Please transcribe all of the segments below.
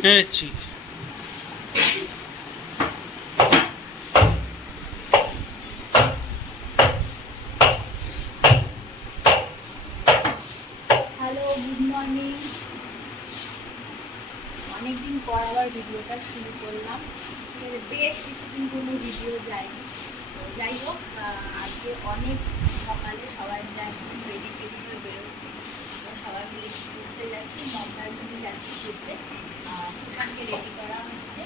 Hello, good morning. অনেকদিন পর আবার ভিডিওটা শুরু করলাম। বেশ কিছুদিন কোনো ভিডিও যায়নি। তো যাই হোক, আজকে অনেক সকালে সবাই মিলে একদম রেডি হয়ে বেরোচ্ছি। সবাই মিলে ঘুরতে যাচ্ছি, মন্দারমণি যাচ্ছি ঘুরতে। কুষাণকে রেডি করা হচ্ছে।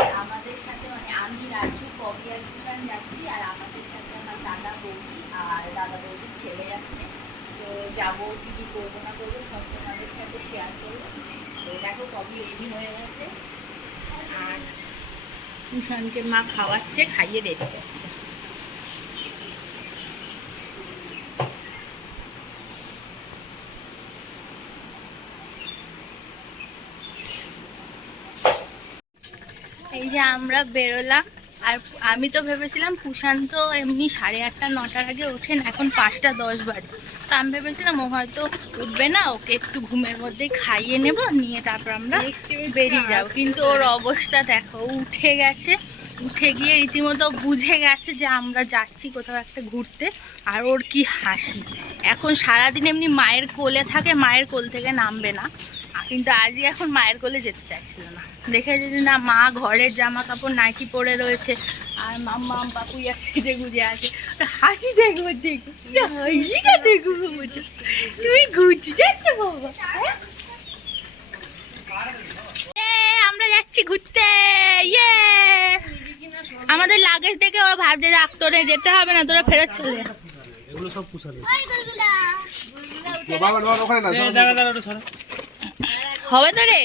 আর আমাদের সাথে মানে আমি, রাজু, কবি আর কুষাণ যাচ্ছি। আর আমাদের সাথে আমার দাদা বৌদি আর দাদা বৌদির ছেলে যাচ্ছে। তো যাবো, কী কী করবো না করবো সব তোমাদের সাথে শেয়ার করবো। তো দেখো, কবি রেডি হয়ে গেছে আর কুষাণকে মা খাওয়াচ্ছে, খাইয়ে রেডি করছে। এই যে আমরা বেরোলাম। আর আমি তো ভেবেছিলাম কুষাণ তো এমনি 8:30 9টার আগে ওঠেন, এখন 5টা 10 বাজে। তো আমি ভেবেছিলাম ও হয়তো উঠবে না, ওকে একটু ঘুমের মধ্যেই খাইয়ে নেব, নিয়ে তারপর আমরা বেরিয়ে যাব। কিন্তু ওর অবস্থা দেখো, উঠে গেছে। উঠে গিয়ে রীতিমতো বুঝে গেছে যে আমরা যাচ্ছি কোথাও একটা ঘুরতে। আর ওর কি হাসি! এখন সারাদিন এমনি মায়ের কোলে থাকে, মায়ের কোল থেকে নামবে না, কিন্তু আজই এখন মায়ের কোলে যেতে চাইছিল না। দেখে যদি না, মা ঘরের জামা কাপড় নাইটি পরে রয়েছে আর মাম্মা পাপুইয়া সেজে গুজে আছে। হাসি দেখবো, দেখো দেখো, তুমি ঘুরছি যাচ্ছ বাবা। আমরা যাচ্ছি ঘুরতে। ইয়ে, আমাদের লাগেজ দেখে ওরা ভাবছে যে তোরে যেতে হবে না, তোরা ফেরত চলে যা। হবে তো রে।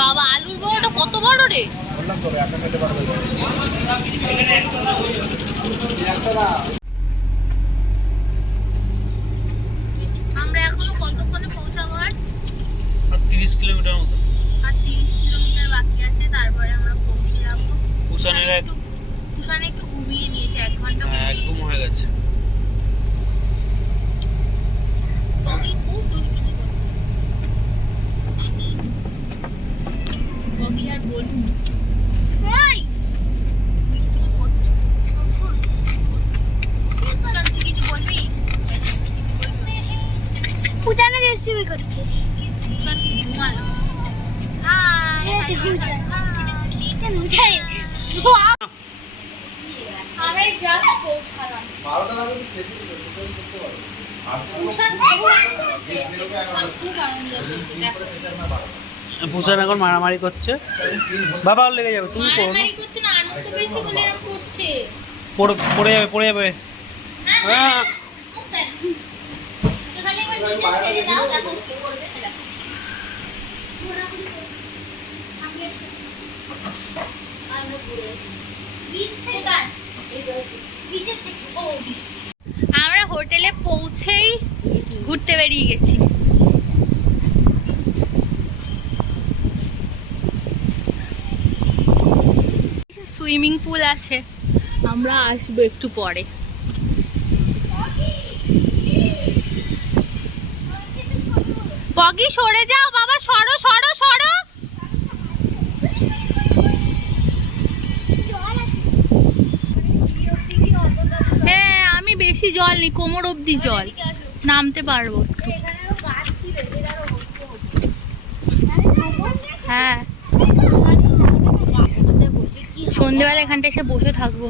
বাবা, আলুর বড়টা কত বড় রে! আমরা এখনো কতক্ষণে পৌঁছাবো? আর 30 কিলোমিটার মতো। আর 30 কিলোমিটার বাকি আছে, তারপরে আমরা পৌঁছে যাবো। কুষাণ একটু ঘুমিয়ে নিয়েছে, 1 ঘন্টা একদম হয়ে গেছে। বগি খুব দুষ্টুমি করছে। বগি আর বলু দুষ্টুমি করছে। কুষাণ, তুই কিছু বলবি? পূজানা দুষ্টুমি করছে। কুষাণ কি ঘুমালো? আমরা জাস্ট পৌঁছালাম। কুষাণ এখন মারামারি করছে, বাবা ওর লেগে যাবে। তুমি মারামারি করছে না, আনন্দ পেয়েছে বলে এরকম করছে। পড়ে যাবে। হ্যাঁ, তো খালি একবার নিচে ছেড়ে দাও, দেখো কি করবে। আমরা হোটেলে পৌঁছেই ঘুরতে বেরিয়ে গেছি। সুইমিং পুল আছে, আমরা আসবো একটু পরে। পগি সরে যাও বাবা, সরো সরো সরো। হ্যাঁ আমি বেশি জল নি, কোমর অব্দি জল, নামতে পারবো একটু। হ্যাঁ সন্ধ্যেবেলা এখানটা এসে বসে থাকবো।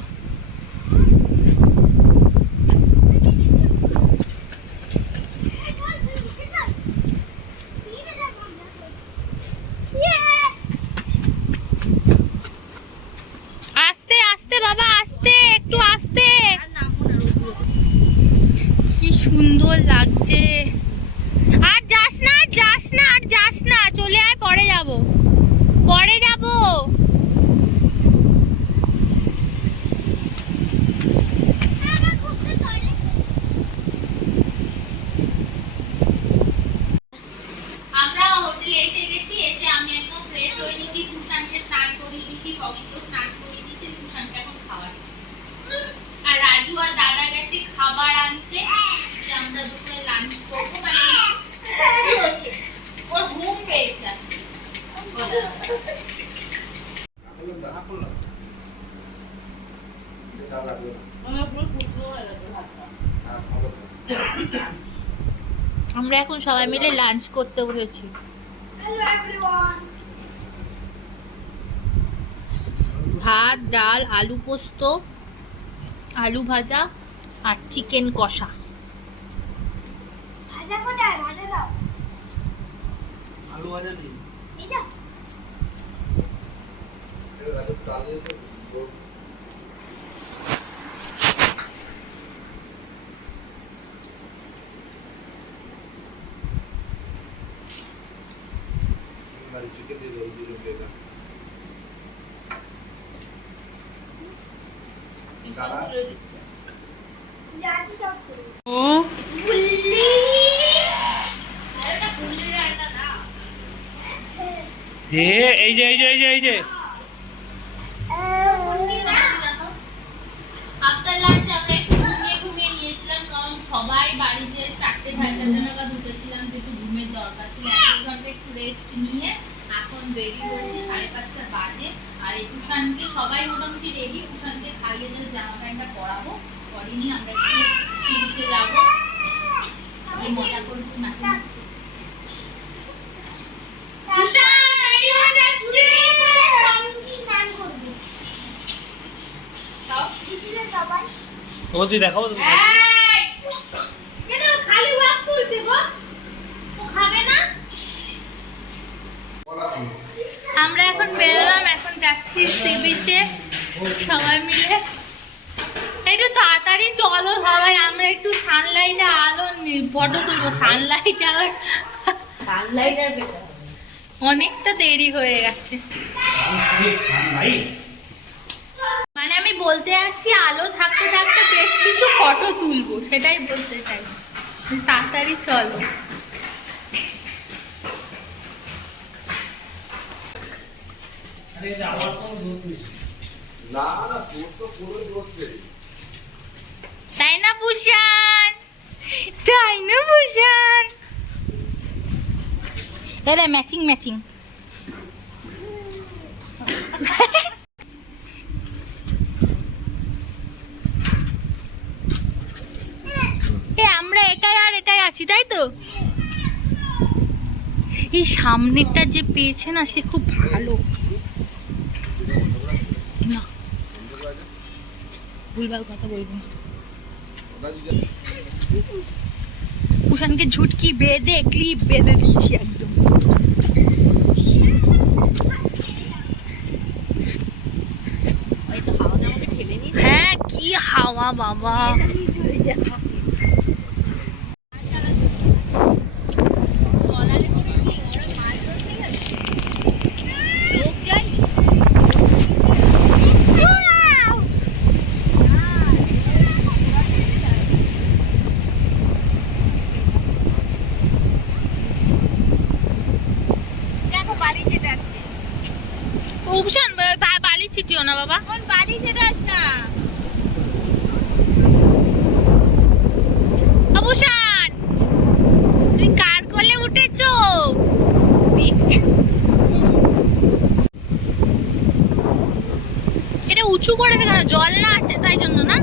আস্তে আস্তে বাবা, আস্তে একটু আস্তে। কি সুন্দর লাগছে। আর যাস না, আর যাস না, আর যাস না, চলে আয়, পরে যাবো, পরে যাবো। আমরা হোটেলে এসে গেছি, এসে আমি একদম ফ্রেশ হয়ে নিয়েছি, কুষাণকে স্নান করিয়ে দিয়েছি, ববিকেও স্নান করিয়ে দিয়েছি, কুষাণকে এখন খাওয়াচ্ছি। আর রাজু আর দাদা গেছে খাবার আনতে, যে আমরা দুপুরে লাঞ্চ করবো। মানে কি হচ্ছে, ওর ঘুম পেয়েছে আজকে। আমরা এখন সবাই মিলে লাঞ্চ করতে বসেছি। ভাত, ডাল, আলু পোস্ত, আলু ভাজা আর চিকেন কষা। আলু ভাজা নেই। चिकन दे दो जी रुपये का ও হে, এই যে এই যে এই যে এই যে আফটার লাঞ্চ আমরা একটু ঘুমিয়ে নিয়েছিলাম, কারণ সবাই বাড়িতে 4টে 4:30 নাগাদ উঠেছিলাম, তো একটু ঘুমের দরকার ছিল। 1 ঘন্টা একটু রেস্ট নিয়ে এখন রেডি হয়েছি, 5:30 বাজে। আর এই কুষাণকে সবাই মোটামুটি রেডি, কুষাণকে খাইয়ে দিয়ে জামা প্যান্টটা পরাবো, পরিয়ে নিয়ে আমরা একটু সি বিচে যাবো, এই মজা করে একটু নাচি। কুষাণ রেডি হয়ে যাচ্ছে। তোমাদের দেখাবো তো। এই কেন খালি ওয়াক তুলছে গো, ও খাবে না? আমরা এখন বেরোলাম, এখন যাচ্ছি সি বিচে সবাই মিলে। একটু তাড়াতাড়ি চলো সবাই, আমরা একটু সানলাইটে আলো ফটো তুলবো। সানলাইট আর অনেকটা দেরি হয়ে গেছে। মানে আমি বলতে যাচ্ছি আলো থাকতে থাকতে বেশ কিছু ফটো তুলবো, সেটাই বলতে চাই। তাড়াতাড়ি চলো। না না তোর তো পুরো দোষ নেই তাই না ভূষণ, তাই না ভূষণ? এরে ম্যাচিং ম্যাচিং। আমরা এটাই আর এটাই আছি, তাই তো? এই সামনেরটা যে পেয়েছে না, সে খুব ভালো না, ভুলভাল কথা বলবো না। কুষাণকে ঝুটকি বেঁধে ক্লিপ বেঁধে দিয়েছি একদম। হ্যাঁ কি হাওয়া বাবা। বালি ছিটিও না বাবা। উঁচু করেছে কেন? জল না আসে তাই জন্য না?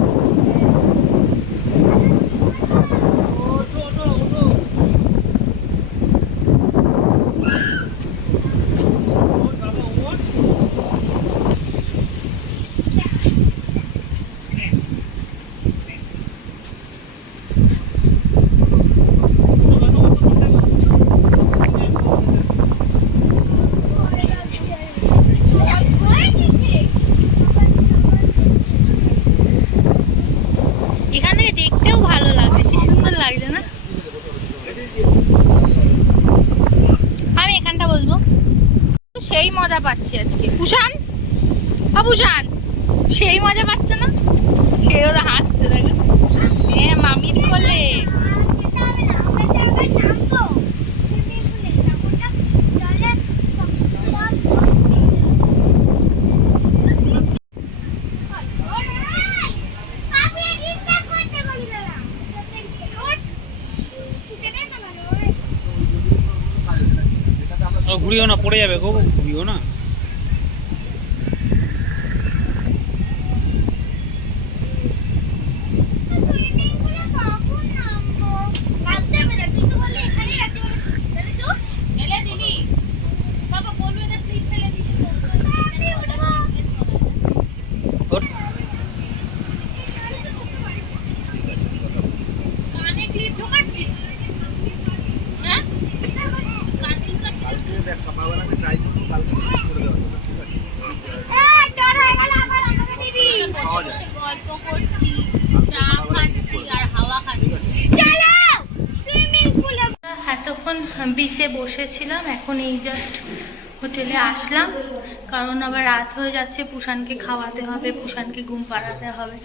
এখান থেকে দেখতেও ভালো লাগছে, কি সুন্দর লাগছে না? আমি এখানটা বসবো। সেই মজা পাচ্ছি আজকে। পুষান, পুষান সেই মজা পাচ্ছে না? সে ওরা হাসছে দেখো, মামির কোলে। ঘুরিও না, পড়ে যাবে গো, ঘুরিও না। কানে ক্লিপ ঢোকাচ্ছিস? হ্যাঁ, কানে ঢোকাচ্ছিস? কালকে দেখ সকালবেলা আমি ট্রাই করবো, কালকে করে দেওয়া যাবে, ঠিক আছে? বসে বসে গল্প করছি, চা খাচ্ছি আর হাওয়া খাচ্ছি। এতক্ষণ বিচে বসেছিলাম, এখন এই জাস্ট হোটেলে আসলাম, কারণ আবার রাত হয়ে যাচ্ছে, পুষানকে খাওয়াতে হবে, পুষানকে ঘুম পাড়াতে হবে।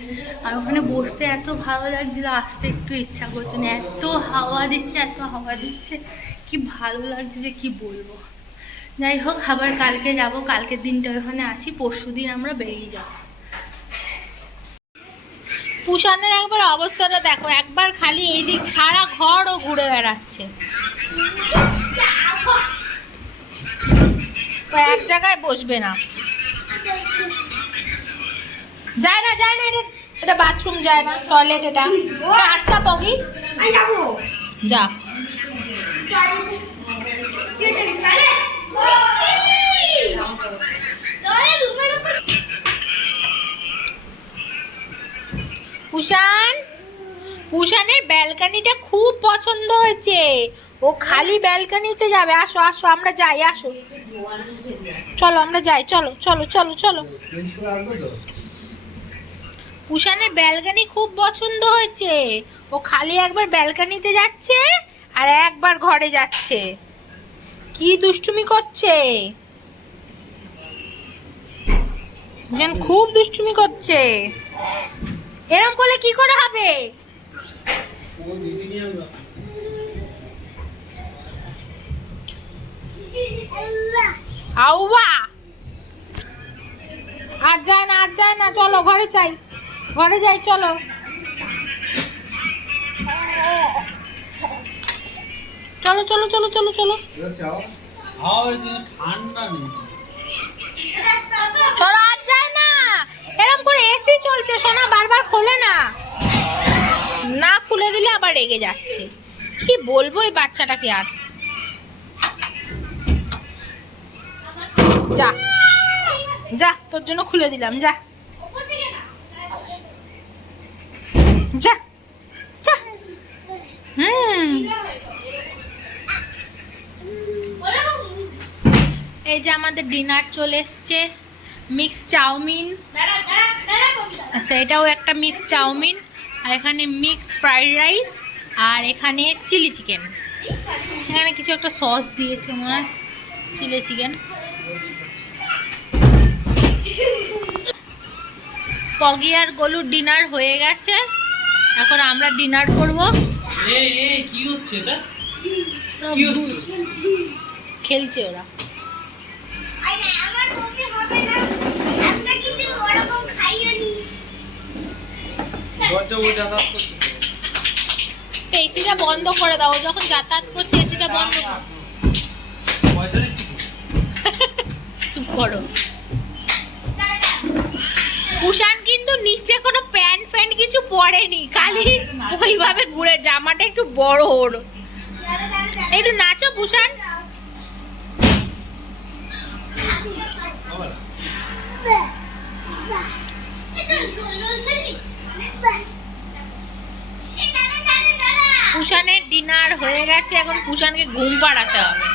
আর ওখানে বসতে এত ভালো লাগছিল, আসতে একটু ইচ্ছা করছে না, এত হাওয়া দিচ্ছে, এত হাওয়া দিচ্ছে, কি ভালো লাগছে যে কি বলবো। যাই হোক, আবার কালকে যাব, কালকের দিনটা ওখানে আছি, পরশুদিন আমরা বেরিয়ে যাব। পুষানের একবার অবস্থাটা দেখো, একবার খালি এই দিক সারা ঘর ও ঘুরে বেড়াচ্ছে, ও এক জায়গায় বসবে না। যায় না, যায় না, এটা বাথরুম যায় না, টয়লেট, এটা আটকা পগি যা। পুষান, পুষানের ব্যালকনিটা খুব পছন্দ হয়েছে, ও খালি ব্যালকনিতে যাবে। আসো আসো, আমরা যাই, আসো চলো, আমরা যাই, চলো চলো চলো চলো। চেঞ্জ করে আসবে তো? পুষানের ব্যালকনি খুব পছন্দ হয়েছে, ও খালি একবার ব্যালকনিতে যাচ্ছে আর একবার ঘরে যাচ্ছে, কি দুষ্টুমি করছে, পুষান খুব দুষ্টুমি করছে। এরকম করলে কি করে হবে? আউয়া, আর যায় না, আর যায় না, চলো ঘরে যাই, ঘরে যাই, চলো। চলো চলো চলো চলো চলো এবার চাও। ঠান্ডা নেই। চলো, আর যায় না, এরকম করে এসি চলছে সোনা, বারবার খোলে না, না খুলে দিলে আবার রেগে যাচ্ছে, কি বলবো এই বাচ্চাটাকে। আর যা যা, তোর জন্য খুলে দিলাম, যা যা যা। এই যে আমাদের ডিনার চলে এসছে, মিক্স চাউমিন, আচ্ছা এটাও একটা মিক্স চাউমিন, আর এখানে মিক্স ফ্রাইড রাইস, আর এখানে চিলি চিকেন, এখানে কিছু একটা সস দিয়েছে মনে হয়, চিলি চিকেন। পগি আর গলুর ডিনার হয়ে গেছে, এখন আমরা ডিনার করব। কি হচ্ছে এটা? খেলছে ওরা। এসিটা বন্ধ করে দাও, যখন যাতায়াত করছে এসিটা বন্ধ করো। চুপ করো। কুষাণ কিন্তু নিচে কোনো প্যান্ট ফ্যান্ট কিছু পরেনি, খালি ওইভাবে ঘুরে, জামাটা একটু বড় ওর। একটু নাচো কুষাণ। কুষাণের ডিনার হয়ে গেছে, এখন কুষাণকে ঘুম পাড়াতে হবে।